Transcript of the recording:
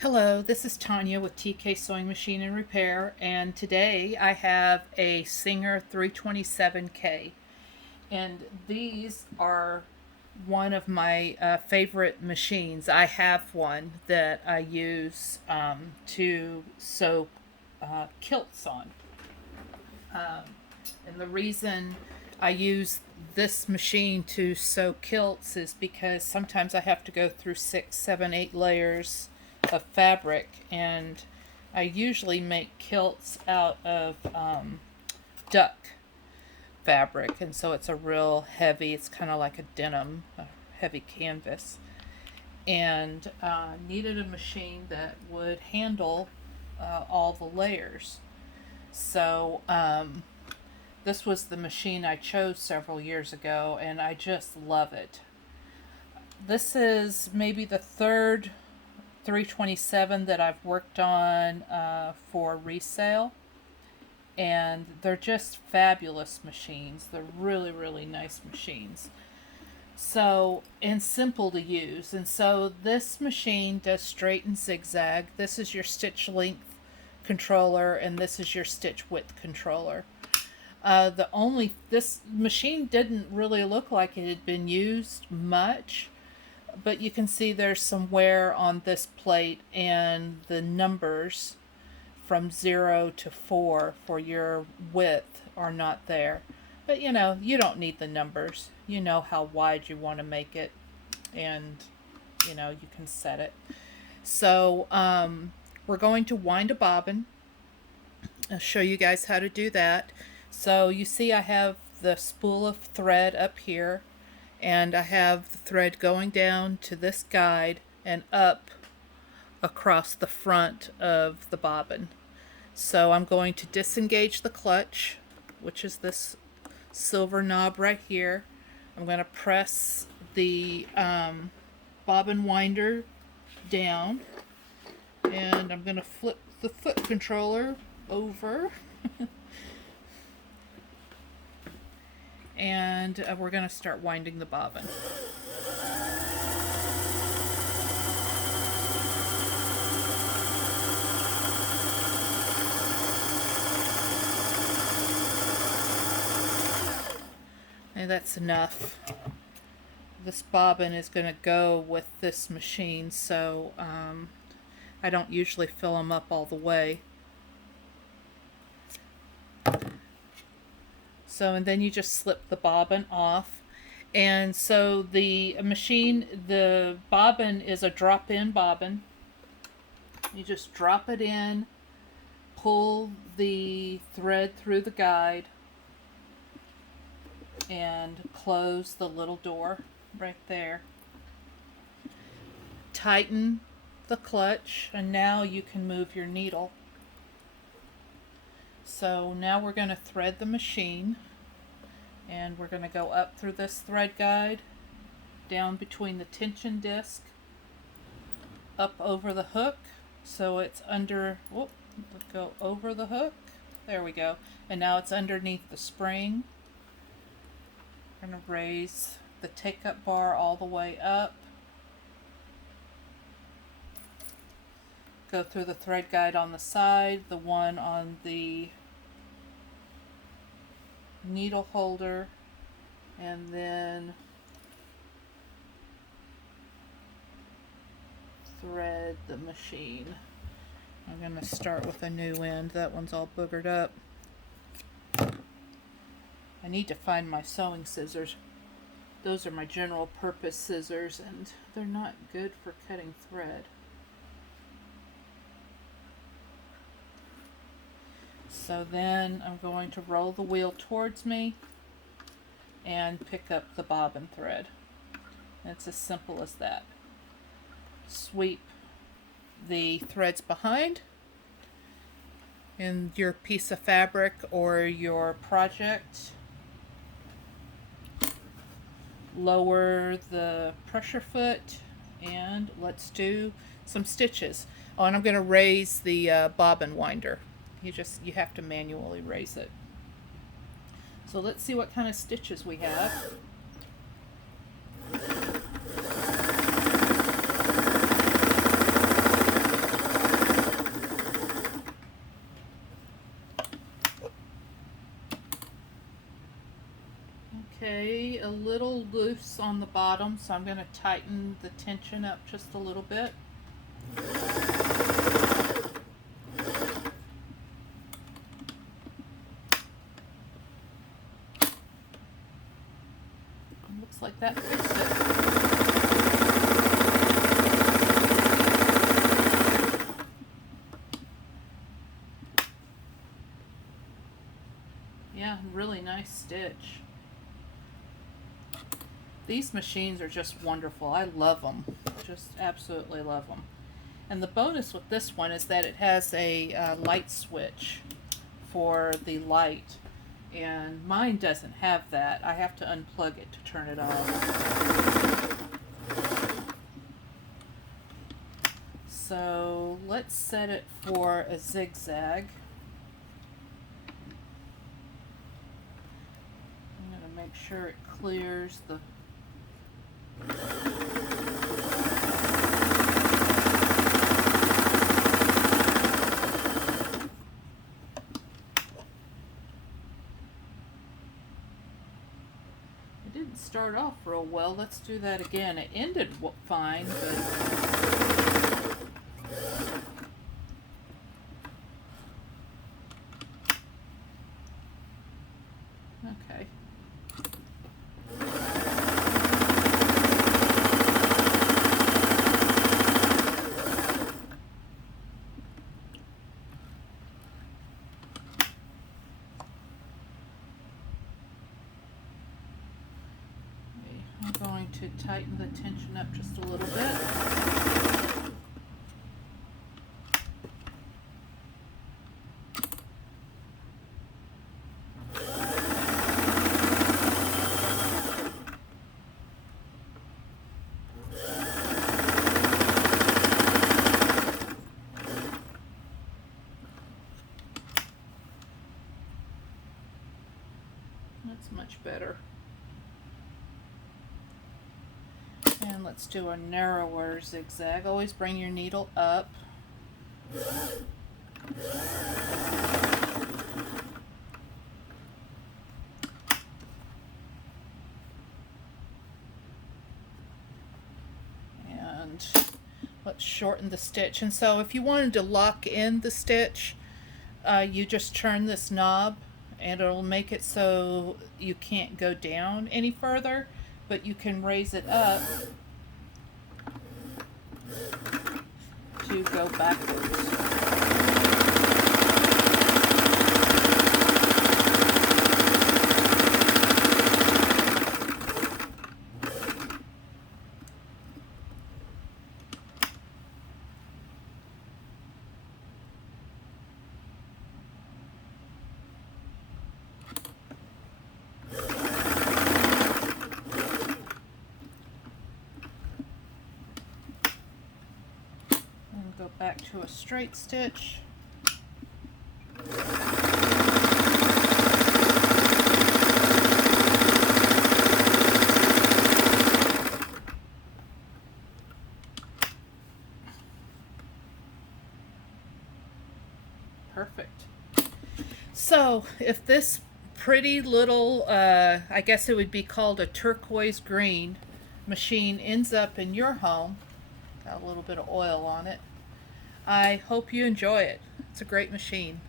Hello, this is Tanya with TK Sewing Machine and Repair, and today I have a Singer 327K. And these are one of my favorite machines. I have one that I use to sew kilts on. And the reason I use this machine to sew kilts is because sometimes I have to go through 6, 7, 8 layers of fabric, and I usually make kilts out of duck fabric, and so it's a real heavy, it's kind of like a denim, a heavy canvas, and needed a machine that would handle all the layers. So this was the machine I chose several years ago, and I just love it. This is maybe the third 327 that I've worked on for resale, and they're just fabulous machines. They're really, really nice machines. So, and simple to use. And so this machine does straight and zigzag. This is your stitch length controller, and this is your stitch width controller. This machine didn't really look like it had been used much, but you can see there's some wear on this plate, and the numbers from 0 to 4 for your width are not there. But you don't need the numbers. You know how wide you want to make it, and you can set it. So we're going to wind a bobbin. I'll show you guys how to do that. So you see I have the spool of thread up here, and I have the thread going down to this guide and up across the front of the bobbin. So I'm going to disengage the clutch, which is this silver knob right here. I'm going to press the bobbin winder down, and I'm going to flip the foot controller over. And we're going to start winding the bobbin. And that's enough. This bobbin is going to go with this machine, so I don't usually fill them up all the way. So, and then you just slip the bobbin off. And so the bobbin is a drop-in bobbin. You just drop it in, pull the thread through the guide, and close the little door right there. Tighten the clutch, and now you can move your needle. So now we're going to thread the machine, and we're going to go up through this thread guide, down between the tension disc, up over the hook, so it's under, go over the hook, there we go, and now it's underneath the spring. We're going to raise the take-up bar all the way up, go through the thread guide on the side, the one on the needle holder, and then thread the machine. I'm going to start with a new end. That one's all boogered up. I need to find my sewing scissors. Those are my general purpose scissors, and they're not good for cutting thread. So then I'm going to roll the wheel towards me and pick up the bobbin thread. It's as simple as that. Sweep the threads behind in your piece of fabric or your project. Lower the pressure foot, and let's do some stitches. Oh, and I'm going to raise the bobbin winder. You have to manually raise it. So let's see what kind of stitches we have. too loose on the bottom, so I'm going to tighten the tension up just a little bit. Looks like that fits it. Yeah, really nice stitch. These machines are just wonderful. I love them. Just absolutely love them. And the bonus with this one is that it has a light switch for the light. And mine doesn't have that. I have to unplug it to turn it off. So let's set it for a zigzag. I'm going to make sure it clears the didn't start off real well. Let's do that again. It ended fine, but okay. I'm going to tighten the tension up just a little bit. That's much better. And let's do a narrower zigzag. Always bring your needle up. And let's shorten the stitch. And so if you wanted to lock in the stitch, you just turn this knob and it'll make it so you can't go down any further, but you can raise it up to go backwards. Go back to a straight stitch. Perfect. So if this pretty little, I guess it would be called a turquoise green machine ends up in your home, got a little bit of oil on it, I hope you enjoy it. It's a great machine.